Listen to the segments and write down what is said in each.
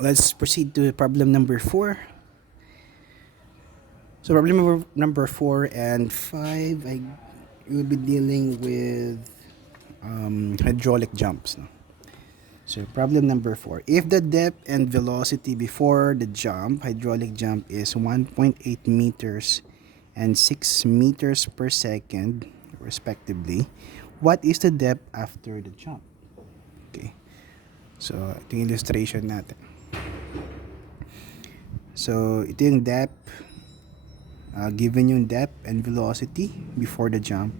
let's proceed to problem number 4. So problem number 4 and 5, I will be dealing with hydraulic jumps. No? So problem number 4. If the depth and velocity before the jump, hydraulic jump, is 1.8 meters and 6 meters per second, respectively, what is the depth after the jump? Okay. So, ito yung illustration natin. So, ito yung depth. Given yung depth and velocity before the jump.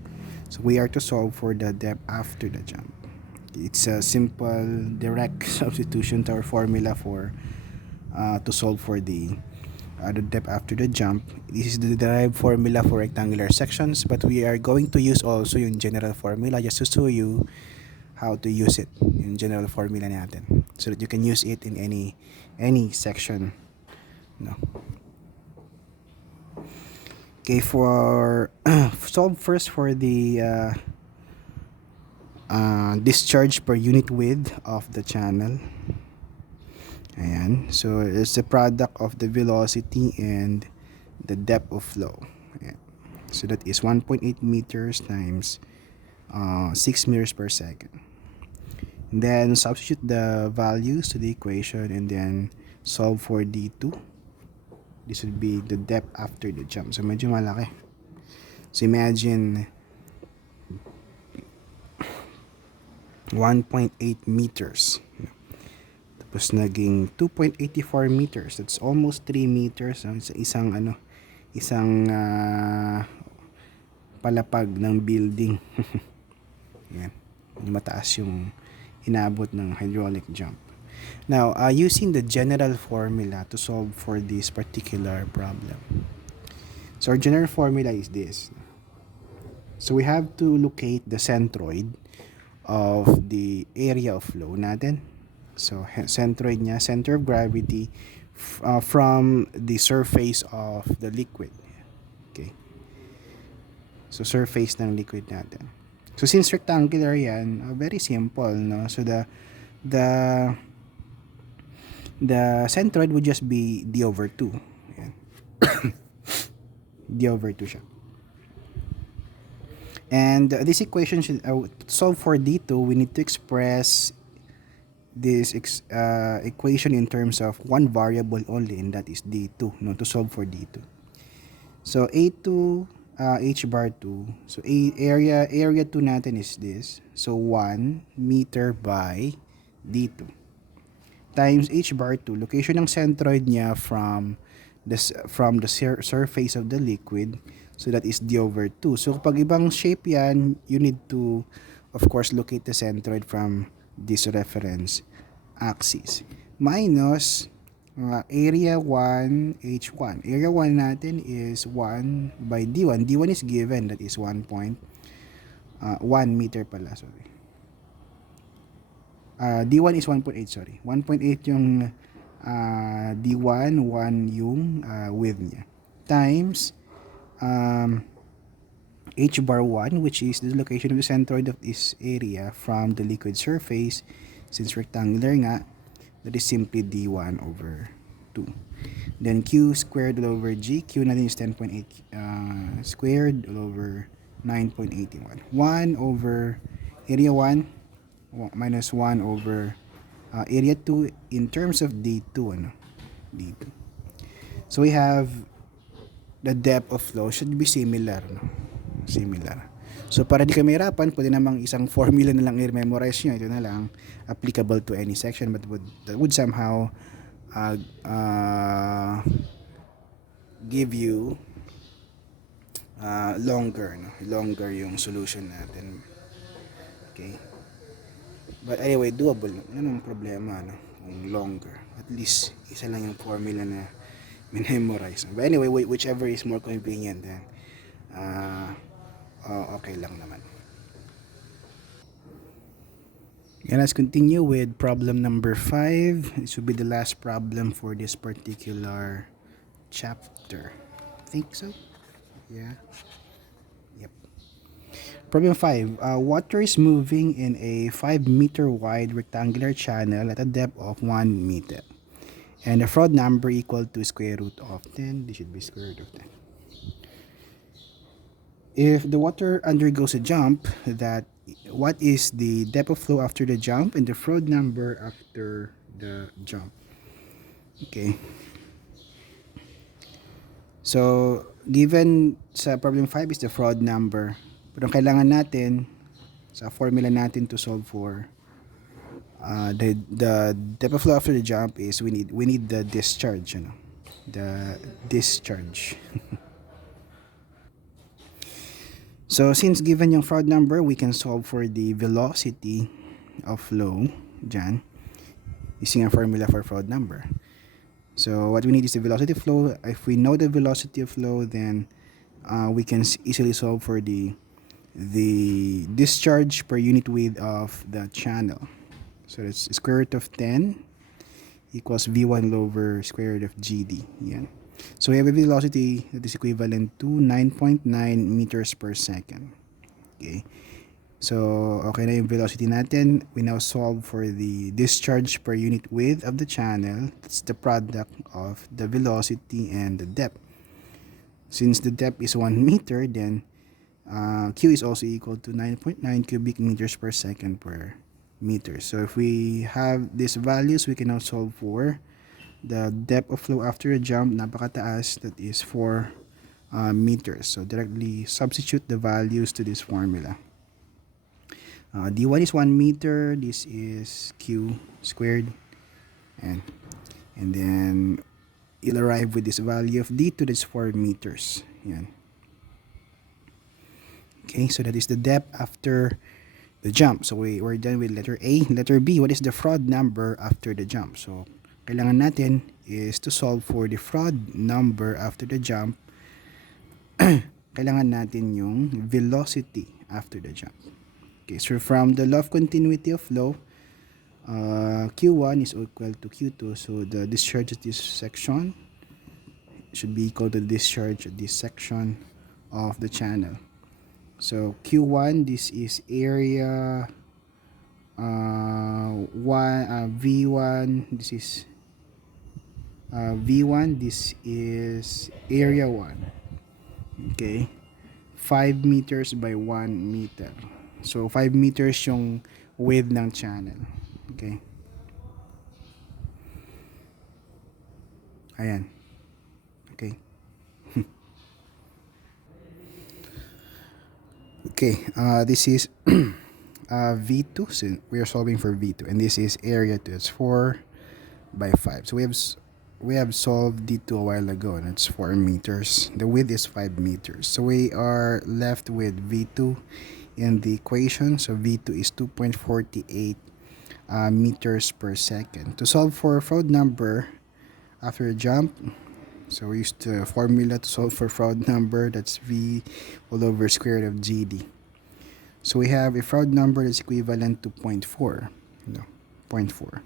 So, we are to solve for the depth after the jump. It's a simple, direct substitution to our formula for to solve for the depth after the jump. This is the derived formula for rectangular sections, but we are going to use also yung general formula just to show you how to use it, yung general formula natin, so that you can use it in any section. No. Okay, for solve first for the discharge per unit width of the channel. Ayan. So, it's the product of the velocity and the depth of flow. Ayan. So, that is 1.8 meters times 6 meters per second. And then, substitute the values to the equation and then solve for D2. This would be the depth after the jump. So, medyo malaki. So, imagine 1.8 meters. Tapos naging 2.84 meters. That's almost 3 meters. Isang palapag ng building. Yan. Mataas yung inabot ng hydraulic jump. Now, using the general formula to solve for this particular problem. So, our general formula is this. So, we have to locate the centroid of the area of flow natin. So, centroid niya, center of gravity from the surface of the liquid. Okay. So, surface ng liquid natin. So, since rectangular yan, very simple, no? So, the centroid would just be d over 2. Yan. d over 2 siya. And this equation should solve for D2, we need to express this equation in terms of one variable only, and that is D2, no, to solve for D2. So A2 H bar 2. So area 2 natin is this. So 1 meter by D2 times H bar 2, location ng centroid niya from the surface of the liquid. So that is d over 2. So pag ibang shape yan, you need to, of course, locate the centroid from this reference axis. Minus area 1, H1. Area 1 natin is 1 by D1. D1 is given, that is 1 meter pala, sorry. D1 is 1.8, sorry. 1.8 yung D1, 1 yung width niya. Times H bar 1, which is the location of the centroid of this area from the liquid surface. Since rectangular nga, that is simply D1 over 2. Then Q squared all over G. Q natin is 10.8 squared all over 9.81. 1 over area 1 minus 1 over area 2 in terms of D2. D2. So we have the depth of flow should be similar. No? Similar. So, para di ka mahirapan, pwede namang isang formula na lang i-memorize nyo. Ito na lang, applicable to any section, but that would somehow give you longer, no? Longer yung solution natin. Okay. But anyway, doable. Ano namang problema, no? Kung longer. At least, isa lang yung formula na memorize. But anyway, whichever is more convenient, then okay lang naman. And let's continue with problem number 5. This will be the last problem for this particular chapter. Think so? Yeah. Yep. Problem 5. Water is moving in a 5 meter wide rectangular channel at a depth of 1 meter. And the fraud number equal to square root of 10. This should be square root of 10. If the water undergoes a jump, that what is the depth of flow after the jump and the fraud number after the jump? Okay. So, given sa problem 5 is the fraud number. Pero ang kailangan natin sa formula natin to solve for the depth of flow after the jump is we need the discharge, the discharge. So since given yung fraud number, we can solve for the velocity of flow dyan using a formula for fraud number. So what we need is the velocity of flow. If we know the velocity of flow, then we can easily solve for the discharge per unit width of the channel. So it's square root of 10 equals V1 over square root of GD. Yan. So we have a velocity that is equivalent to 9.9 meters per second. Okay. So, okay na yung velocity natin. We now solve for the discharge per unit width of the channel. That's the product of the velocity and the depth. Since the depth is 1 meter, then Q is also equal to 9.9 cubic meters per second per meter. So, if we have these values, we can now solve for the depth of flow after a jump, napakataas, that is 4 meters. So directly substitute the values to this formula. D1 is 1 meter, this is Q squared, and then you'll arrive with this value of D2, that's 4 meters. Yan. Okay, so that is the depth after the jump. So we're done with letter A. Letter B, what is the fraud number after the jump? So kailangan natin is to solve for the fraud number after the jump. Kailangan natin yung velocity after the jump. Okay, so from the law of continuity of flow, Q1 is equal to Q2. So the discharge at this section should be equal to the discharge at this section of the channel. So Q1, this is area V1, this is V1, this is area 1. Okay, 5 meters by 1 meter. So 5 meters yung width ng channel. Okay, ayan. Okay. Okay, this is V2. So we are solving for V2, and this is area 2. It's 4 by 5. So we have solved D2 a while ago, and it's 4 meters. The width is 5 meters. So we are left with V2 in the equation. So V2 is 2.48 meters per second. To solve for fraud number after a jump, so we used the formula to solve for fraud number. That's V all over square root of GD. So we have a fraud number that's equivalent to 0.4. 0.4.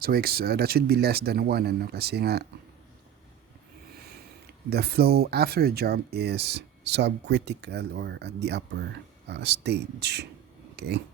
So that should be less than 1, kasi nga the flow after a jump is subcritical or at the upper stage. Okay.